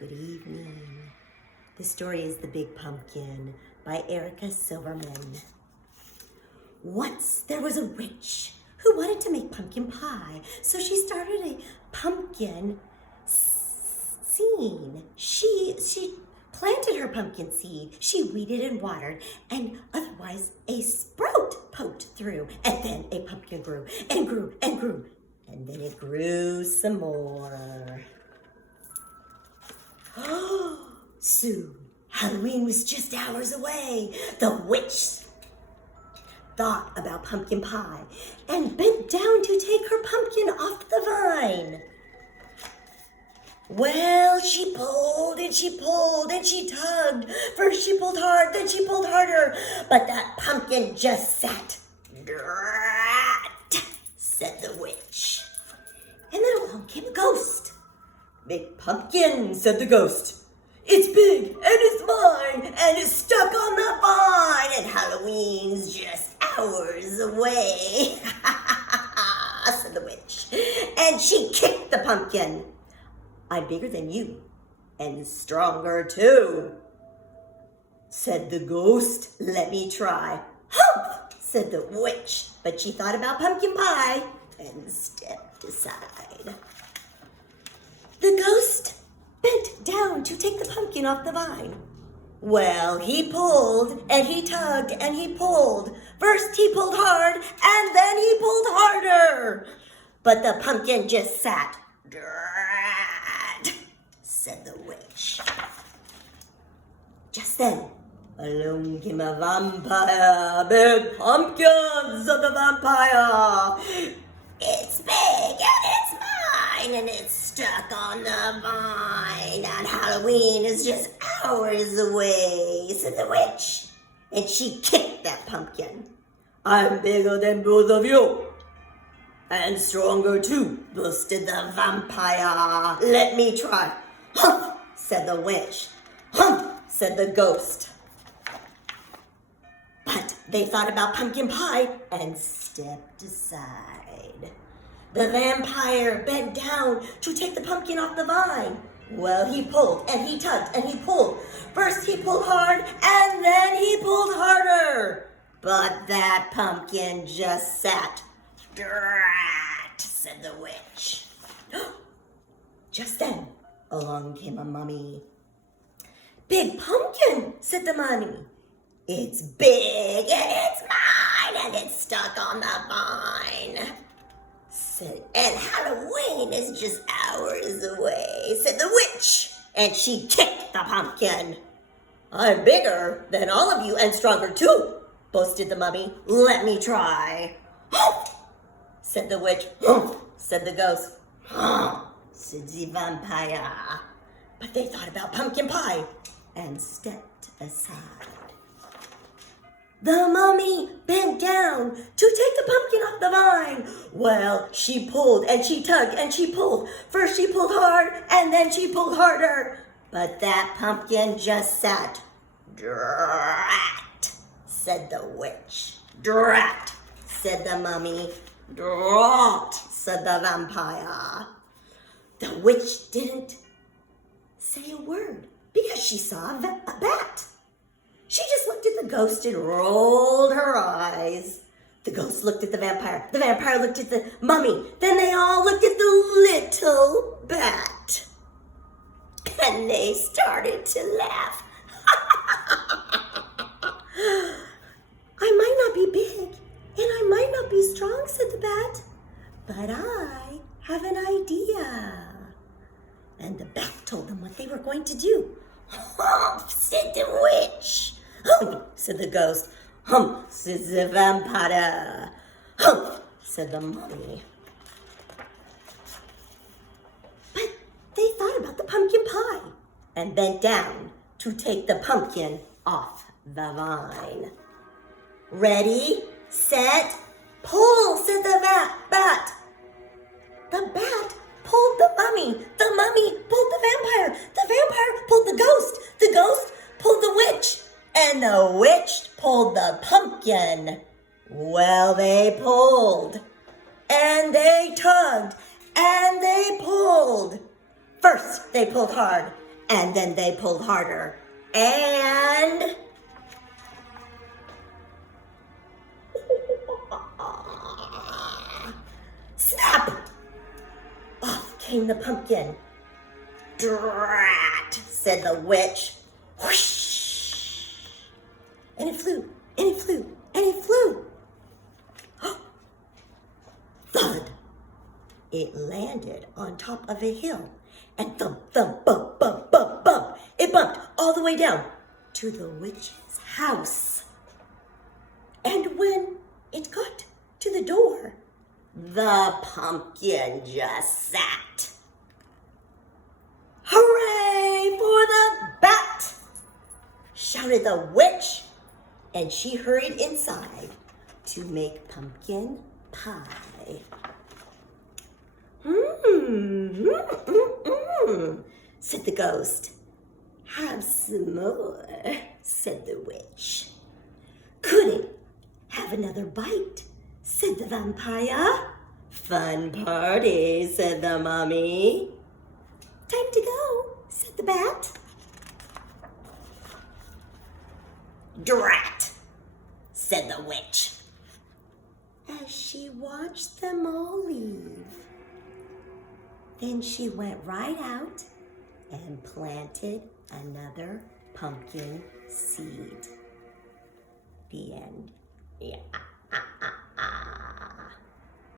Good evening. The story is The Big Pumpkin by Erica Silverman. Once there was a witch who wanted to make pumpkin pie, so she started a pumpkin scene. She planted her pumpkin seed, she weeded and watered, and otherwise a sprout poked through, and then a pumpkin grew and grew and grew, and then it grew some more. Soon, Halloween was just hours away. The witch thought about pumpkin pie and bent down to take her pumpkin off the vine. Well, she pulled and she pulled and she tugged. First she pulled hard, then she pulled harder, but that pumpkin just sat. "Drat," said the witch. And then along came a ghost. "Big pumpkin," said the ghost. "It's big and it's mine and it's stuck on the vine and Halloween's just hours away," said the witch. And she kicked the pumpkin. "I'm bigger than you and stronger too," said the ghost. "Let me try." "Hump," said the witch, but she thought about pumpkin pie and stepped aside. The ghost bent down to take the pumpkin off the vine. Well, he pulled and he tugged and he pulled. First he pulled hard and then he pulled harder. But the pumpkin just sat. "Drat," said the witch. Just then, along came a vampire. "Big pumpkin," said the vampire. "It's big and it's mine and it's stuck on the vine and Halloween is just hours away," said the witch. And she kicked that pumpkin. "I'm bigger than both of you and stronger too," boasted the vampire. "Let me try." "Humph," said the witch. "Humph," said the ghost. But they thought about pumpkin pie and stepped aside. The vampire bent down to take the pumpkin off the vine. Well, he pulled and he tugged and he pulled. First he pulled hard and then he pulled harder. But that pumpkin just sat. "Drat," said the witch. Just then, along came a mummy. "Big pumpkin," said the mummy. "It's big and it's mine and it's stuck on the vine," said, "and Halloween is just hours away," said the witch. And she kicked the pumpkin. "I'm bigger than all of you and stronger too," boasted the mummy. "Let me try." "Humph," said the witch. "Humph," said the ghost. "Humph," said the vampire. But they thought about pumpkin pie and stepped aside. The mummy bent down to take the pumpkin off the vine. Well, she pulled and she tugged and she pulled. First she pulled hard and then she pulled harder. But that pumpkin just sat. "Drat," said the witch. "Drat," said the mummy. "Drat," said the vampire. The witch didn't say a word because she saw a bat. She just looked at the ghost and rolled her eyes. The ghost looked at the vampire. The vampire looked at the mummy. Then they all looked at the little bat. And they started to laugh. "I might not be big and I might not be strong," said the bat, "but I have an idea." And the bat told them what they were going to do. "Humph," said the witch. "Humph," said the ghost. "Humph," said the vampire. "Humph," said the mummy. But they thought about the pumpkin pie and bent down to take the pumpkin off the vine. "Ready, set, pull," said the bat. The bat pulled the mummy pulled the vampire pulled the ghost pulled the witch, and the witch pulled the pumpkin. Well, they pulled, and they tugged, and they pulled. First, they pulled hard, And then they pulled harder. And snap! Off came the pumpkin. Drat, said the witch. Whoosh! And it flew, and it flew, and it flew. Thud! It landed on top of a hill. And thump, thump, bump, bump, bump, bump. It bumped all the way down to the witch's house. And when it got to the door, the pumpkin just sat. Hooray for the bat! Shouted the witch, and she hurried inside to make pumpkin pie. Said the ghost. Have some more, said the witch. Couldn't have another bite, said the vampire. Fun party, said the mummy. Time to go, said the bat. Drat, said the witch, as she watched them all leave. Then she went right out and planted another pumpkin seed. The end. Yeah.